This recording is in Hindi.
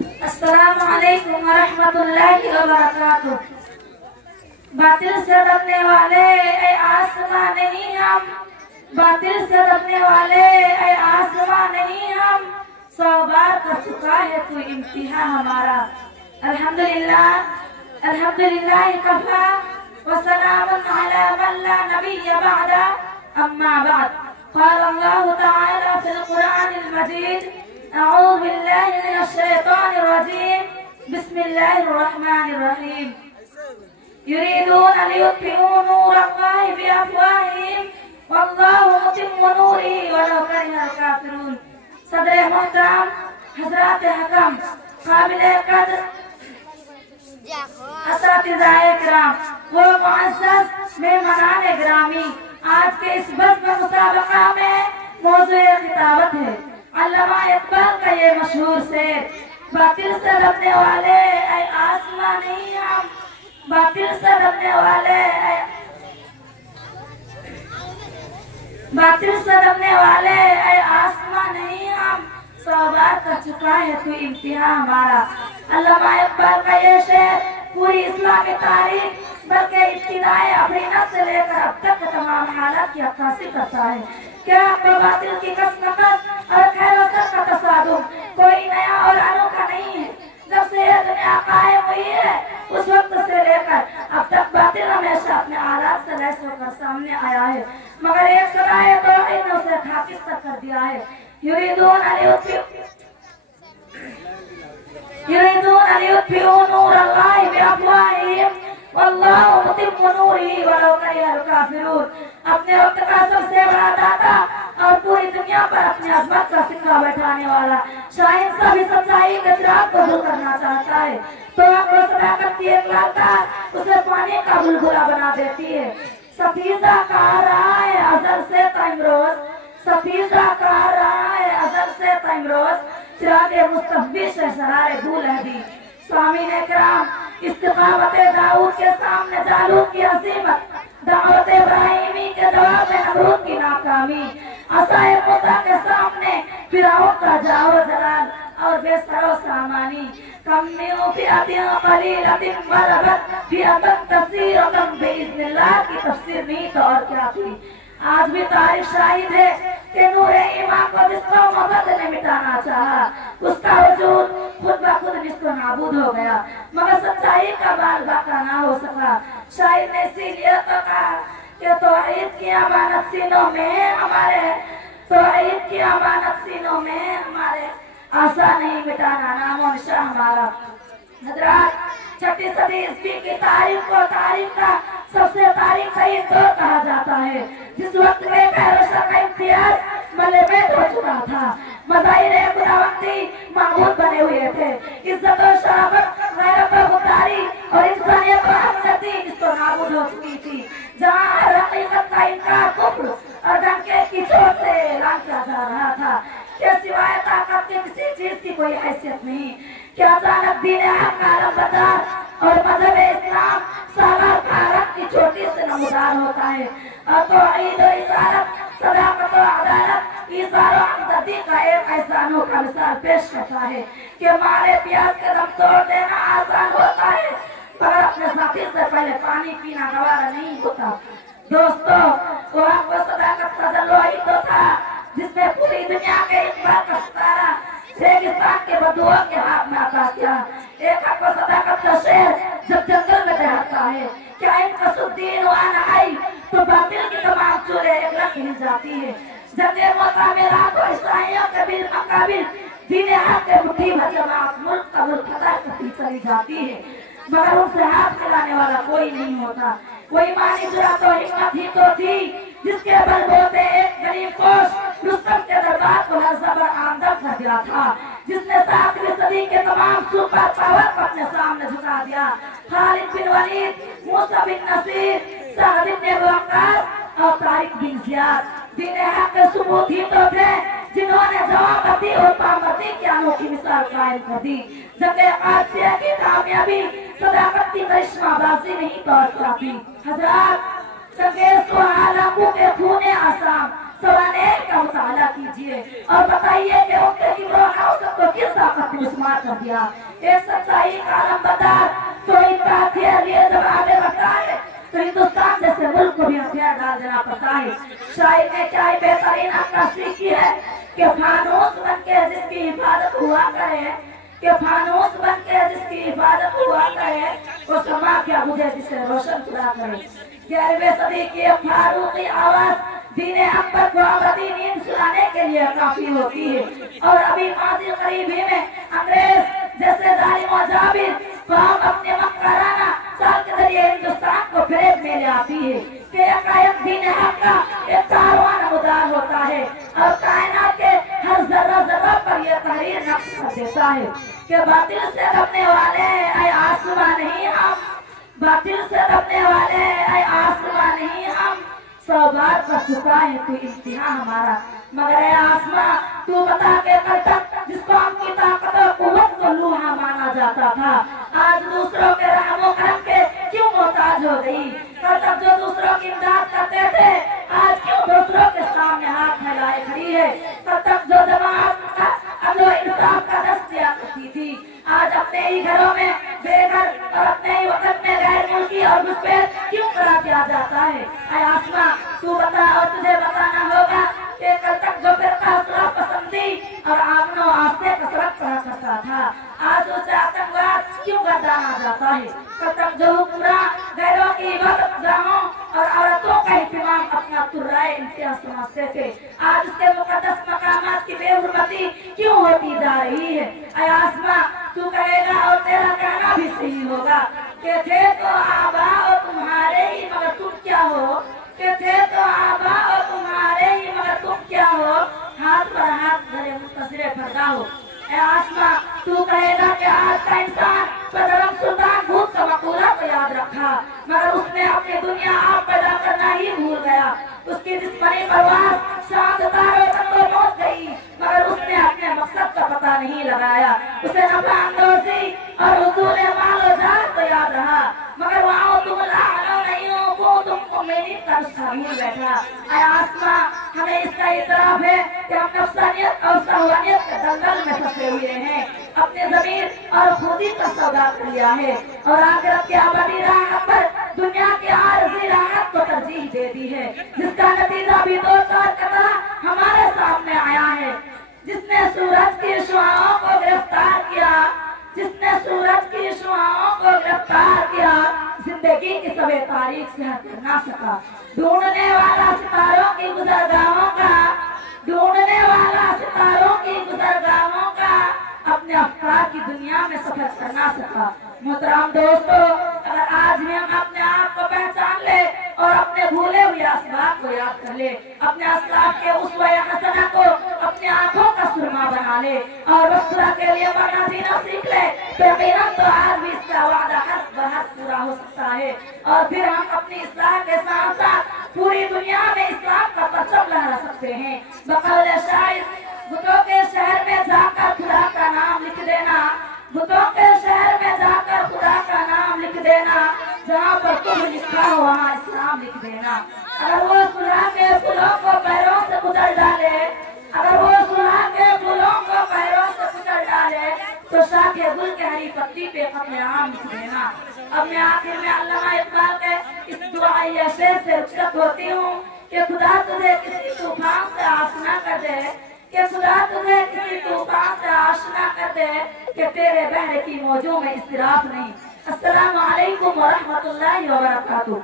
अस्सलामु अलैकुम व रहमतुल्लाहि व बरकातुहू। बातिल से डरने वाले ऐ आसमां नहीं हम, बातिल से डरने वाले ऐ आसमां नहीं हम, 100 बार कर चुका है तू इम्तिहान हमारा। अल्हम्दुलिल्लाह अल्हम्दुलिल्लाह कफ़ा व सलामुन अला मन ला नबिय्य बअदा, अम्मा बाद। क़ाल अल्लाहु तआला फ़िल क़ुरआनिल मजीद, अऊज़ु बिल्लाहि मिनश शैतानिर रजीम, बिस्मिल्लाहिर रहमानिर रहीम। युरीदून लियुत्फ़िऊ नूरल्लाहि बिअफ़वाहिहिम वल्लाहु मुतिम्मु नूरिही वलौ करिहल काफ़िरून। सदर मोहतरम, हज़रात हकम, काबिले क़द्र असातिज़ाए किराम, वो मुअज़्ज़ज़ मेहमानान गिरामी, आज के इस बज़्म मुसाबक़ा में मौज़ूए खिताबत है अल्लामा इक़बाल का ये मशहूर शेर, बातिल से डरने वाले ऐ आसमां नहीं हम, बातिल से डरने वाले बातिल से डरने वाले ऐ आसमां नहीं हम, 100 बार कर चुका है तू इम्तिहान हमारा। अल्लामा इक़बाल का ये शेर पूरी इस्लामी तारीख बल्कि इब्तिदाए अबरीना से लेकर अब तक तमाम हालात की अक्कासी करता है। क्या बातिल की कसमकस और खैर-ओ-सर का तसादुम कोई नया और अनोखा नहीं है। जब से यह दुनिया कायम हुई है उस वक्त से लेकर अब तक बातिल हमेशा अपने आलात से लैस होकर सामने आया है, मगर एक सदाए तौहीद ने उसे खाकिस्ता कर दिया है। युरीदून लियुत्फ़िऊ नूरल्लाहि बिअफ़वाहिहिम वल्लाहु मुतिम्मु नूरिही वलौ करिहल काफ़िरून। अपने वक्त का सबसे बड़ा दाता और पूरी दुनिया पर अपनी अज़मत का सिक्का बैठाने वाला शाहीन सभी सच्चाई के चिराग को दूर करना चाहता है तो आपको सदाकत की एक लालतार उसे पानी का बुलबुला बना देती है। सफीज़ा का रहा है अज़ल से तइमरोज़, सफीज़ा का रहा है अज़ल से तइमरोज़, चिरागे मुस्तफ़ी से शरारे भूल हदी। सामीन किराम, इस्तिक़ामत दाऊद के सामने जालूत की हसीमत, दावत इब्राहिमी के जवाब में नमरूद की नाकामी, असाए मूसा के सामने फिरौन का जाओ जलाल और बेसरो सामानी। कम मिन फ़िअतिन क़लीलतिन ग़लबत फ़िअतन कसीरतन बिइज़्निल्लाह की तफसीर नहीं तो और क्या थी। आज भी तारीख शाहिद है कि नूरे ईमान को जिसको मोहब्बत ने मिटाना चाहा उसका वजूद खुद ब खुद निस्तो नाबूद हो गया, मगर सच्चाई का बाल बाका ना हो सका। शाहिद ने इसीलिए तो कहा कि तौहीद की अमानत सीनों में हमारे, तौहीद की अमानत सीनों में हमारे, आशा नहीं मिटाना नामो निशान हमारा। हज़रात, 6वीं सदी ईस्वी की तारीख को तारीख का सबसे तारीख सही दौर कहा जाता है, जिस वक्त में पैरसर का इम्तियाज मलेमेट हो चुका था, मज़ाहिर खुदावंदी महमूद बने हुए थे, इज्जत और शराफत, गैरत और खुदारी और इंसानियत और हमदर्दी जिसको नाबूद हो चुकी थी, जहाँ हर हकीकत का इनकार कुफ्र और डंके की चोट से ऐलान किया जा रहा था कि सिवाय ताकत के किसी चीज की कोई हैसियत नहीं। क्या अचानक दीन हक का अलमबरदार और मजहब इस्लाम सालार भारत की चोटी से नमूदार होता है और तौहीद और इसारत, सदाकत और अदालत, ईसार और हमदर्दी का एक ऐसा अनोखा मिसाल पेश करता है कि मारे प्यास के दम तोड़ देना आसान होता है, मगर अपने साथी से पहले पानी पीना गवारा नहीं होता। दोस्तों, वो आपको सदाकत का जलवा ही तो था जिसने पूरी दुनिया के इकबाल का सितारा रेगिस्तान के बदुआ के हाथ में आता किया। एक आपको सदाकत का शेर जब जंगल में दहकता है, क्या इनका सुद्दीन वाना आई तो बातिल की तमाम चूल्हे एक रख हिल जाती है। जंगे मौका में रातों ईसाइयों के बिल मकाबिल दीन हक के मुट्ठी भर जमात मुल्क का मुल्क फतह करती चली जाती है, मगर उनसे हाथ मिलाने वाला कोई नहीं होता। वही मानी जुरात और हिम्मत ही तो थी जिसके बलबूते एक गरीब कोश रुस्तम के दरबार को हर आमदम कर दिया था, जिसने 7वीं सदी के तमाम सुपर पावर को अपने सामने झुका दिया। खालिद बिन वलीद, मूसा बिन नसीर, साद बिन वक्कास और तारिक बिन ज़ियाद दीन हक के सबूत ही तो थे जिन्होंने जवाबती और पाबंदी की अनोखी मिसाल कायम कर दी। जंगे क़ादिसिया की कामयाबी सदाकत की करिश्माबाजी नहीं तौर पर थी। हज़रात, जंगे सुहालाकू के खूने आसाम सवाने का मुताला कीजिए और बताइए कि उनके किब्र को किस ताकत ने मुस्मार कर दिया। एक सच्चाई का आलमबरदार कोई हथियार लिए जब आगे बढ़ता है तो हिंदुस्तान जैसे मुल्क को भी हथियार डाल देना पड़ता है। शायद ने क्या बेहतरीन अक्कासी की है कि फानूस बन के जिसकी हिफाजत हुआ करे, कि फानूस बन के जिसकी हिफाजत हुआ करे, वो समा क्या मुझे जिसे रोशन खुदा करे। 11वीं सदी की फारूकी आवाज दीने अकबर को अबदी नींद सुलाने के लिए काफी होती है। और अभी माजी करीबी में अंग्रेज जैसे जालिम और जाबिर कौम अपने मक्काराना चाल के जरिए हिंदुस्तान को फेब में ले आती है कि अकायद दीन हक का एक कारवां नमूदार होता है और कायनात के हर जर्रा जर्रा पर यह तहरीर नक्श कर देता है कि बातिल से दबने वाले ऐ आसमां नहीं हम, बातिल से दबने वाले ऐ आसमां नहीं हम, 100 बार कर चुका है तू इम्तिहान हमारा, मगर ऐ आसमां तू बता के कल तक जिसको हमकी ताकत और कुव्वत को लूहा माना जाता था, आज दूसरों के रहमो करम के क्यों मोहताज हो गई। कल तक जो दूसरों की इमदाद करते थे आज क्यों दूसरों के सामने हाथ फैलाए खड़ी है। कल तक जो जमात जो इंसाफ का दस्त दिया करती थी आज अपने ही घरों में बेघर और अपने ही वतन में गैर मुल्की और घुसपैठ क्यों करा दिया जाता है। ऐ आसमां तू बता और तुझे बताना होगा कि कल तक जो फिरका पसंदी और आमनो आस्ते कसरत करा करता था आज उसे आतंकवाद क्यों गर्दाना जाता है। कल तक जो हुक्मरान गैरों की इबादत गाहों और औरतों का इत्मीनान अपना तुर्राए इम्तियाज समझते थे आज उसके मुकद्दस मकामात की बेहुरमती क्यों होती जा रही है। ऐ आसमां तू कहेगा और तेरा कहना भी सही होगा कि थे तो आबा और तुम्हारे ही मगर तुम क्या हो, कि थे तो आबा और तुम्हारे ही मगर तुम क्या हो, हाथ पर हाथ धरे मुस्तसिरे फरदा हो। ऐ आसमां तू कहेगा कि आज का इंसान बदरम सुल्तान भूत का मकूला को याद रखा मगर उसने अपनी दुनिया आप पैदा करना ही भूल गया। उसकी जिस्मानी परवास शांत तारों तक तो पहुंच गई मगर उसने अपने मकसद का पता नहीं लगाया। उसे नफा अंदोजी और हुसूल मालो जान को याद रहा मगर वहाँ तुम लानो नहीं हो वो तुमको मेरी तरफ भूल बैठा। ऐ आसमां हमें इसका इतराफ है कि हम नफ्सानियत और सहवानियत के दलदल में फंसे हुए हैं, अपने जमीर और खुदी का सौदा कर लिया है और आखिरत के अबदी राहत पर दुनिया की आरज़ी राहत को तरजीह दे दी है जिसका नतीजा भी 2-4 कतरा हमारे सामने आया है। जिसने सूरज की शुआओं को गिरफ्तार किया, जिसने सूरज की शुआओं को गिरफ्तार किया जिंदगी की सबे तारीख से हट ना सका। ढूंढने वाला सितारों की गुजरगाहों का, ढूंढने वाला सितारों की गुजरगाहों का अपने अफकार की दुनिया में सफर कर ना सका। मोहतरम दोस्तों अगर आज भी हम अपने आप को पहचान ले और अपने भूले हुए असबाब को याद कर ले, अपने असलाफ के उस्वा हसना को अपनी आंखों का सुरमा बना ले और वस्तुरा के लिए मरना जीना सीख ले तो यकीनन तो आज भी इसका वादा हर बहर पूरा हो सकता है और फिर हम अपनी इस्लाम के साथ साथ पूरी दुनिया में इस्लाम का परचम लहरा सकते हैं। बकौल शायर बुतों के शहर में जाकर खुदा का नाम लिख देना, बुतों के शहर में जाकर खुदा का नाम लिख देना, जहाँ पर तुम लिखा हो वहाँ इस्लाम लिख देना। अगर वो सुलह के फूलों को पैरों से कुचल डाले, अगर वो सुलह के फूलों को पैरों से कुचल डाले तो शाखे गुल के हरी पत्ती पे कत्ले आम लिख देना। अब मैं आखिर में अल्लामा इकबाल के इस दुआ शेर से रुखसत होती हूँ कि खुदा तुझे किसी तूफान से आशना कर दे, कि खुदा तुझे किसी तूफान से आशना कर दे कि तेरे बहरे की मौजों में इस्तिराफ नहीं। अस्सलामु अलैकुम व रहमतुल्लाहि व बरकातुहू।